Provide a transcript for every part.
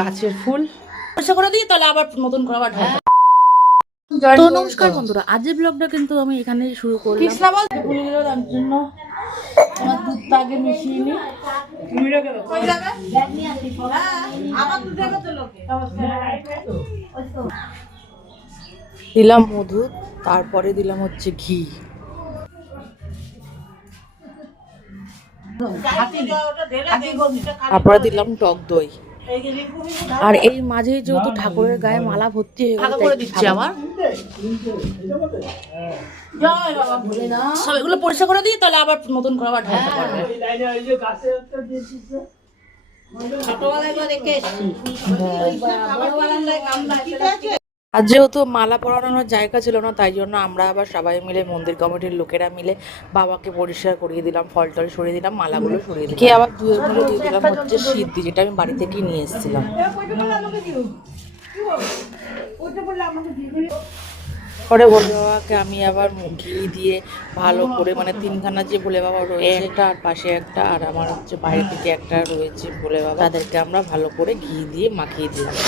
গাছের ফুল পরিষ্কার করে দিই, তাহলে আবার নতুন করে আবার ঢালতে। তো নমস্কার বন্ধুরা, আজকের ব্লগটা কিন্তু আমি এখানে শুরু করলাম। কৃষ্ণা বল ভুলে গেল, তার জন্য আমার দুধটা আগে মিশিয়ে নিই। দিলাম মধু, তারপরে দিলাম হচ্ছে ঘি। তারপরে দিলাম টক দই। আর এই মাঝে যেহেতু ঠাকুরের গায়ে মালা ভর্তি হয়ে ভালো করে দিচ্ছি আবার। সব এগুলো পরিষ্কার করে দিই, তাহলে আবার নতুন করে আবার ঢালতে পারবে। আর যেহেতু মালা পরানোর জায়গা ছিল না, তাই জন্য আমরা আবার সবাই মিলে মন্দির কমিটির লোকেরা মিলে বাবাকে পরিষ্কার করিয়ে দিলাম, ফল টল সরিয়ে দিলাম, মালাগুলো সরিয়ে দিলাম। কে আবার দুয়ের মধ্যে দিয়ে দিলাম হচ্ছে সিদ্ধি, যেটা আমি বাড়ি থেকে নিয়ে এসেছিলাম। পরে ভোলে বাবাকে আমি আবার ঘি দিয়ে ভালো করে, মানে তিনখানা যে ভোলে বাবা রয়েছে, একটা আর পাশে একটা, আর আমার হচ্ছে বাইরে থেকে একটা রয়েছে ভোলে বাবা, তাদেরকে আমরা ভালো করে ঘি দিয়ে মাখিয়ে দিলাম।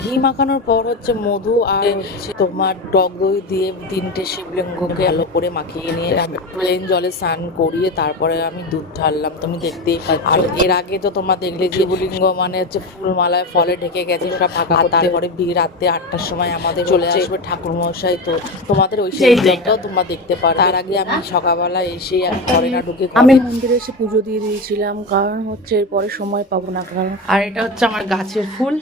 ঘি মাখানোর পর হচ্ছে মধু আর হচ্ছে তোমার টক দই দিয়ে তিনটে শিবলিঙ্গকে ভালো করে মাখিয়ে নিয়ে প্লেন জলে স্নান করিয়ে তারপরে আমি দুধ ঢাললাম। তুমি দেখতেই পাচ্ছ। আর এর আগে তো তোমার দেখলে যে শিবলিঙ্গ মানে হচ্ছে ফুলমালায় ফলে ঢেকে গেছে, সেটা ফাঁকা করতে। তারপরে রাত্রে 8টার সময় আমাদের চলে আসবে ঠাকুর মশাই, তো তোমাদের ওই সেইটাও তোমরা দেখতে পারো। তার আগে আমি সকালবেলা এসে আমি ঘরে না ঢুকে আমি মন্দিরে এসে পুজো দিয়ে দিয়েছিলাম, কারণ হচ্ছে এরপরে সময় পাবো না। কারণ আর এটা হচ্ছে আমার গাছের ফুল।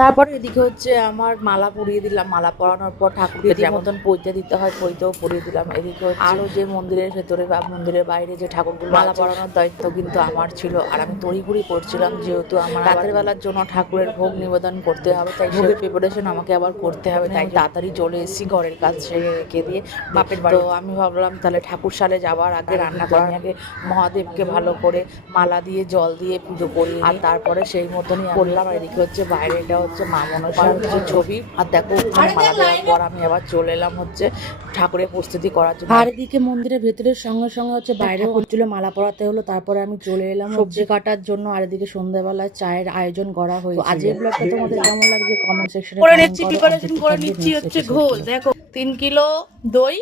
তারপরে এদিকে হচ্ছে আমার মালা পরিয়ে দিলাম। মালা পরানোর পর ঠাকুরকে যে মতন পইতে দিতে হয় পইতেও পরিয়ে দিলাম। এদিকে আরো যে মন্দিরের ভেতরে বা মন্দিরের বাইরে যে ঠাকুরগুলো মালা পরানোর দায়িত্ব কিন্তু আমার ছিল, আর আমি তড়িঘড়ি করছিলাম, যেহেতু আমার রাতের বেলার জন্য ঠাকুরের ভোগ নিবেদন করতে হবে, তাই ভোগের প্রিপারেশন আমাকে আবার করতে হবে। তাই তাড়াতাড়ি চলে এসেছি ঘরের কাছে রেখে দিয়ে বাপের বাড়ি। তো আমি ভাবলাম তাহলে ঠাকুরশালে যাওয়ার আগে রান্না করার আগে মহাদেবকে ভালো করে মালা দিয়ে জল দিয়ে পুজো করি, আর তারপরে সেই মতনই করলাম। আর এদিকে হচ্ছে বাইরে এটা হচ্ছে মা মনসার হচ্ছে ছবি। আর দেখো ওখানে মালা দেওয়ার পর আমি আবার চলে এলাম হচ্ছে ঠাকুরের প্রস্তুতি করার জন্য। আর এদিকে মন্দিরের ভেতরের সঙ্গে সঙ্গে হচ্ছে বাইরে হচ্ছিল, মালা পরাতে হলো। তারপরে আমি চলে এলাম সবজি কাটার জন্য। আর এদিকে সন্ধ্যাবেলায় চায়ের আয়োজন করা হয়েছে। আজকের ব্লগটা তোমাদের কেমন লাগছে কমেন্ট সেকশনে করে নিচ্ছি, প্রিপারেশন করে নিচ্ছি হচ্ছে ঘোল। দেখো 3 কিলো দই